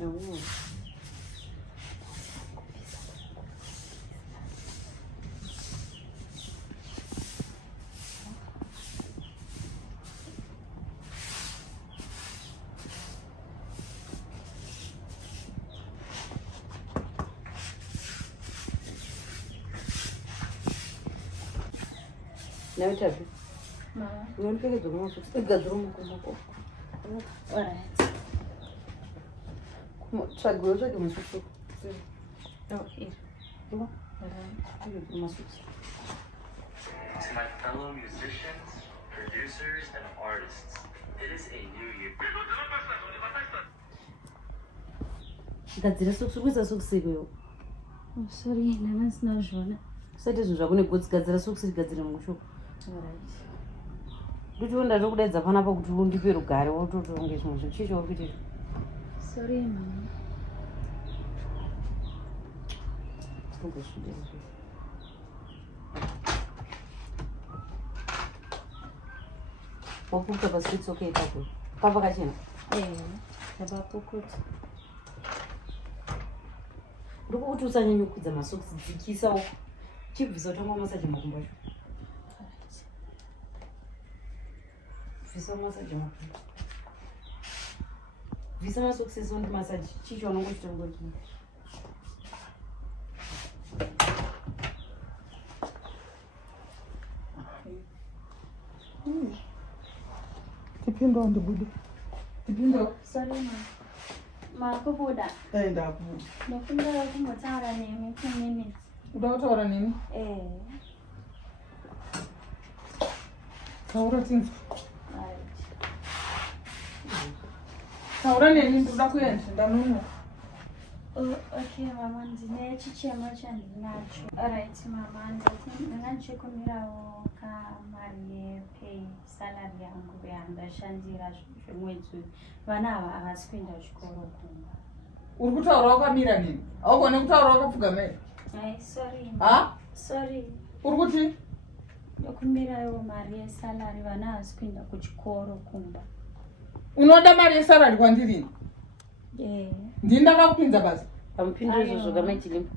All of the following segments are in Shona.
Now it's happy. You want to get the room? Take the room. Alright. Try to go to the hospital. No, here. No. To my fellow musicians, producers, and artists, it is a new year. Gadzira sokusukwisa sokusiko. Oh, sorry, namanzi nazvona. Sati zvakune gotsi gadzira sokusiri gadzira mushoko. Alright. Nditoenda tokudaidza panapa kuti undipe rugare wototonge zvimwe zvichicho kuti. Sorry, mama. Wapuka basi it's okay tapo. Papa kachena. Baba pukuta. Ndiko kuti usanyanyukudza masokisi dzikisawo. Chibvisa utanga masaji makumbo. Visa masaji makumbo. Visa masokisi zondi masaji chicho anongochita ngoti. Tipindo ndibude. Tipindo. Sorry, ma. Ma kubuda. Ndabuda. Ndofunda kumbotaura nemi 10 minutes. Udautaura nemi? Taura tinzi. Taura nemi ndoda kuenda ndanunga. Okay, mama, ndine chichema chandinacho. Alright, mama, ndingachekumirawo kamari pay salary yangu yandashandira zvemwedzi. Vana ava havasi kuenda chikoro kumba. Uri kutaura wakamira nini? Haugone kutaura wakapfugamira? Sorry. Ha? Sorry. Uri kuti? Ndokumirawo mari yesalary, vana havasi kuenda kuchikoro kumba. Unoda mari yesalary kwandiri? Ndini ndakakupinza basi. Pamupindiro izvozvo kamaichilimba.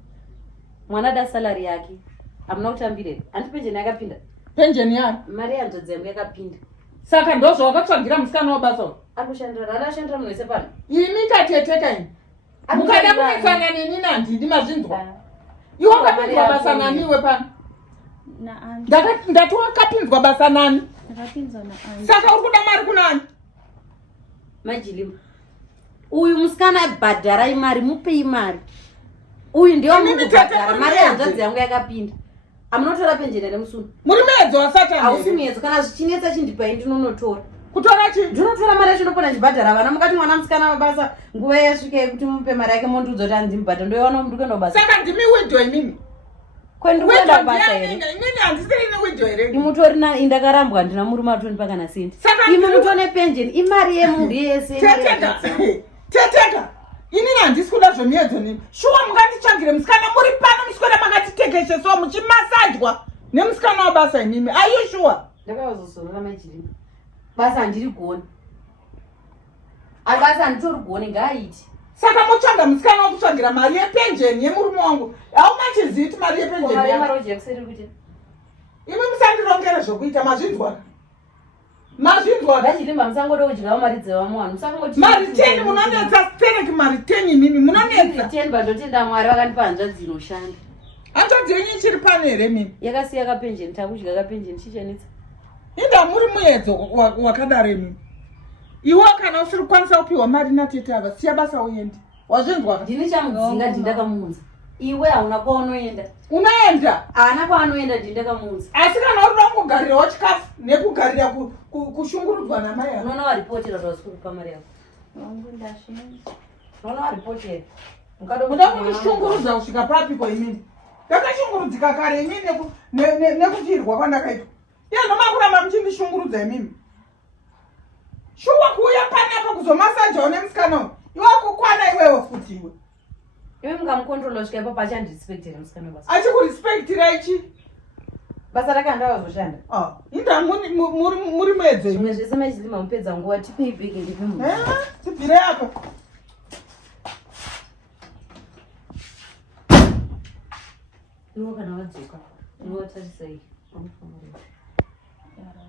Mwana da salary yake. Hamuna kutambire. Anti penjeni yakapinda. Penjeni yani? Mari yanzodzi yangu yakapinda. Saka ndozvo wakatsvagira musikana wabasa. Akushandira, arashandira munhu wese pano. Imi kateteka imi. Mukada kumisana nini nandini mazvinzwa. Iwe wakapinzwa basa naniwe pano. Ndati wakapinzwa basa nani? Ndakapinzwa naani. Saka uri kuda mari kunani? Majilimba. Uyu musikana bhadharai mari, mupei mari. Uyu ndiyo munhu bhadhara, mari yanzodzi yangu yakapinda. Amunotora penjeni nemusunu. Muri muedzo wasatani. Hausi muedzo, kana zvichinetsa chindipai ndinonotora. Kutora chi? Ndinotora mari yacho ndopona ndibhadhara vana. Mukati mwana musikana wabasa nguva yasvika yekuti mupe mari yake mondiudza kuti handimubhadhara. Ndoiwana munhu kuenda basa. Saka ndimi widow imimi. Kwendikuenda basa here. Imini handisiri ne widow here. Imutori na indakarambwa ndina murume atoni pakana sendi. Imi mutone penjeni, imari yemunhu yese. Teteka. Ini handisi kuda zvemiedzo nini. Shuwa munganditsvagire musikana muri pano muswera makatitekeshe so muchimasajwa nemusikana wabasa imimi. Are you sure? Ndakazozorora majirimba. Basa handiri kuona. Basa handitori kuona ngaaiti. Saka mutsvaga musikana wokutsvagira mari yepenjeni yemurume wangu. Haumachiziti mari yepenjeni. Mari yemarojekiseri kuti. Imi musandirongera zvokuita mazvinzwa. Mazvinzwa. Majirimba musangoda kudyawo mari dzevamwana. Musangoti mari 10 munonetsa stereki mari 10 imimi munonetsa. 10 bandotenda Mwari vakandipa hanzvadzi inoshanda. Hanzvadzi yenyu ichiri pano here mimi? Yakasiya kapenjeni, takudya kapenjeni chichanetsa. Inda muri muedzo wakadaro mimi. Iwe kana usiri kukwanisa kupiwa mari natete ava siya basa uende. Wazvinzwa? Ndini chamudzinga ndindakamunza. Iwe hauna kwaunoenda. Unoenda? Haana kwaanoenda ndindakamunza. Asi kana urida kungogarirawo chikafu nekugarira kushungurudzwa namai yako. Unoona waripotera zvasiri kupa mari yako. Wangu ndashinda. Unoona waripotera. Muda kundishungurudza kusvika papi kwa imini? Ndakashungurudzika kare imini nekuchirwa kwandakaitwa. Iye nomakuramba muchindishungurudza imimi. Shuwa kuuya panapa kuzomasajawo nemusikana. Iwe kukwana iwewe futi iwe. Iwe mungamukontrola kusvika ipapo achandirespektera musikana basa. Achikurespektira ichi? Basa rake handavazoshanda. Inda muri muedzo zvimwe zvese machilimba mupedza nguva tipei bhegi ndipe munhu. Tibvire apa. iwo kana wadzoka unotarisei Yarara.